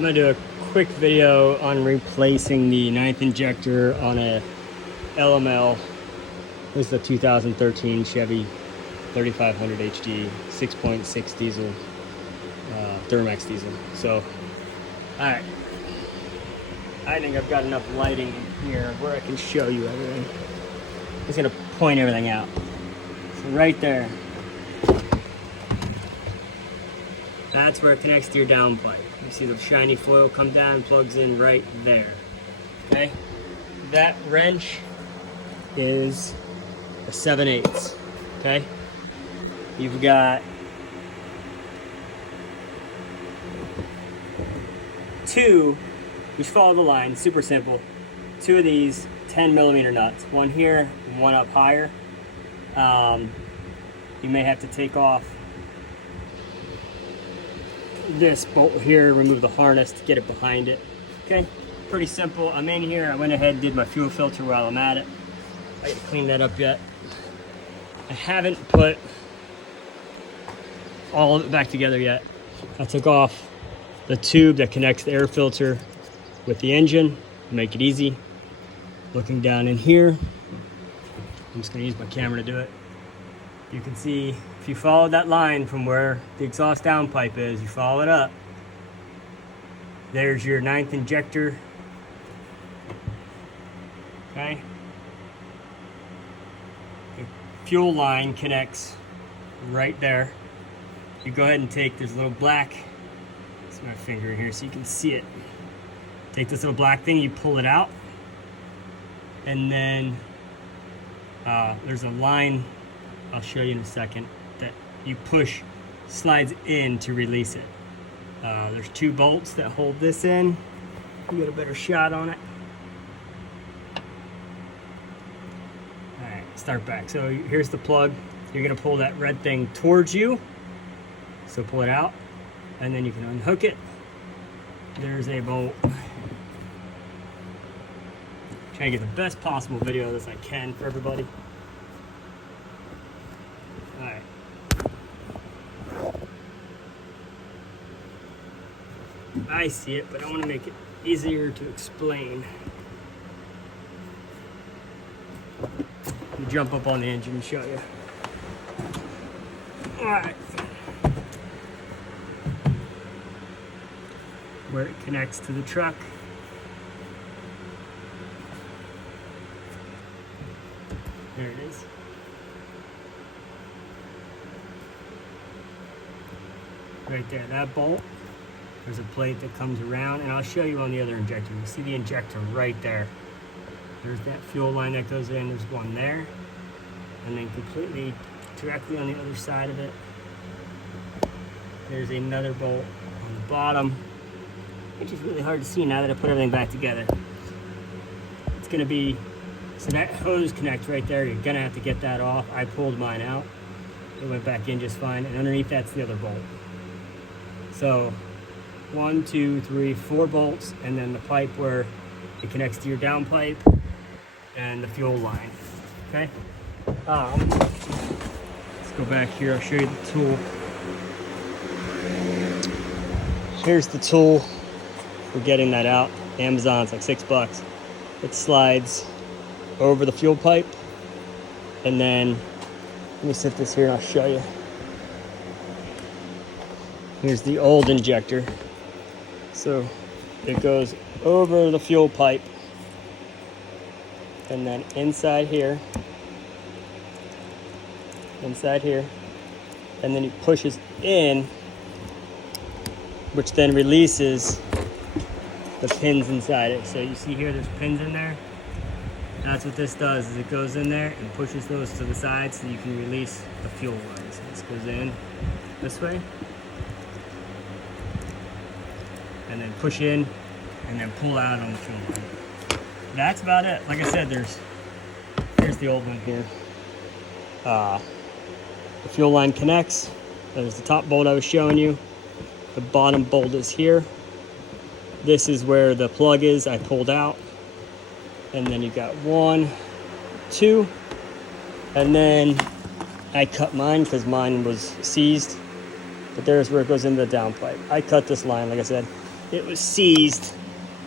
I'm gonna do a quick video on replacing the 9th injector on a LML. This is a 2013 Chevy 3500 HD 6.6 diesel, Duramax diesel. So, alright. I think I've got enough lighting in here where I can show you everything. I'm just gonna point everything out. So right there, that's where it connects to your downpipe. You see the shiny foil come down and plugs in right there. Okay? That wrench is a 7/8. Okay? You've got two, which follow the line, super simple. Two of these 10mm nuts, one here and one up higher. You may have to take off this bolt here, remove the harness to get it behind it. Okay, pretty simple. I'm in here. I went ahead and did my fuel filter while I'm at it. I didn't clean that up yet. I haven't put all of it back together yet. I took off the tube that connects the air filter with the engine to make it easy. Looking down in here, I'm just going to use my camera to do it. You can see, if you follow that line from where the exhaust downpipe is, you follow it up, there's your 9th injector. Okay? The fuel line connects right there. You go ahead and take this little black, it's my finger here so you can see it. Take this little black thing, you pull it out, and then there's a line I'll show you in a second that you push, slides in to release it. There's two bolts that hold this in. You get a better shot on it. Alright, start back. So here's the plug. You're gonna pull that red thing towards you. So pull it out, and then you can unhook it. There's a bolt. Trying to get the best possible video of this I can for everybody. Alright. I see it, but I want to make it easier to explain. Let me jump up on the engine and show you. Alright. Where it connects to the truck. There it is. Right there, that bolt, there's a plate that comes around, and I'll show you on the other injector. You see the injector right there. There's that fuel line that goes in, there's one there, and then completely directly on the other side of it, there's another bolt on the bottom, which is really hard to see now that I put everything back together. It's gonna be, so that hose connect right there, you're gonna have to get that off. I pulled mine out. It went back in just fine, and underneath that's the other bolt. So 1, 2, 3, 4 bolts, and then the pipe where it connects to your downpipe and the fuel line. Okay? Let's go back here. I'll show you the tool. Here's the tool for getting that out. Amazon's like $6. It slides over the fuel pipe, and then let me set this here and I'll show you. Here's the old injector. So it goes over the fuel pipe, and then inside here, and then it pushes in, which then releases the pins inside it. So you see here, there's pins in there. That's what this does, is it goes in there and pushes those to the side so you can release the fuel line. So this goes in this way, and then push in, and then pull out on the fuel line. That's about it. Like I said, here's the old one here. The fuel line connects. There's the top bolt I was showing you. The bottom bolt is here. This is where the plug is, I pulled out. And then you got 1, 2, and then I cut mine because mine was seized. But there's where it goes into the downpipe. I cut this line, like I said. it was seized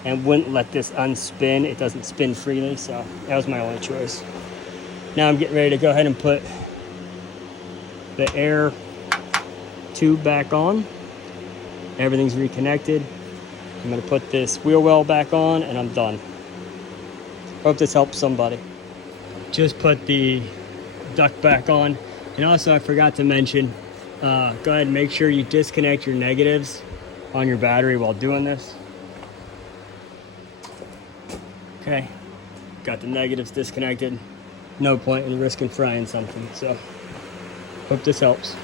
and wouldn't let this unspin. It doesn't spin freely, so that was my only choice. Now I'm getting ready to go ahead and put the air tube back on. Everything's reconnected. I'm gonna put this wheel well back on and I'm done. Hope this helps somebody. Just put the duct back on. And also I forgot to mention, go ahead and make sure you disconnect your negatives on your battery while doing this. Okay, got the negatives disconnected. No point in risking frying something, so hope this helps.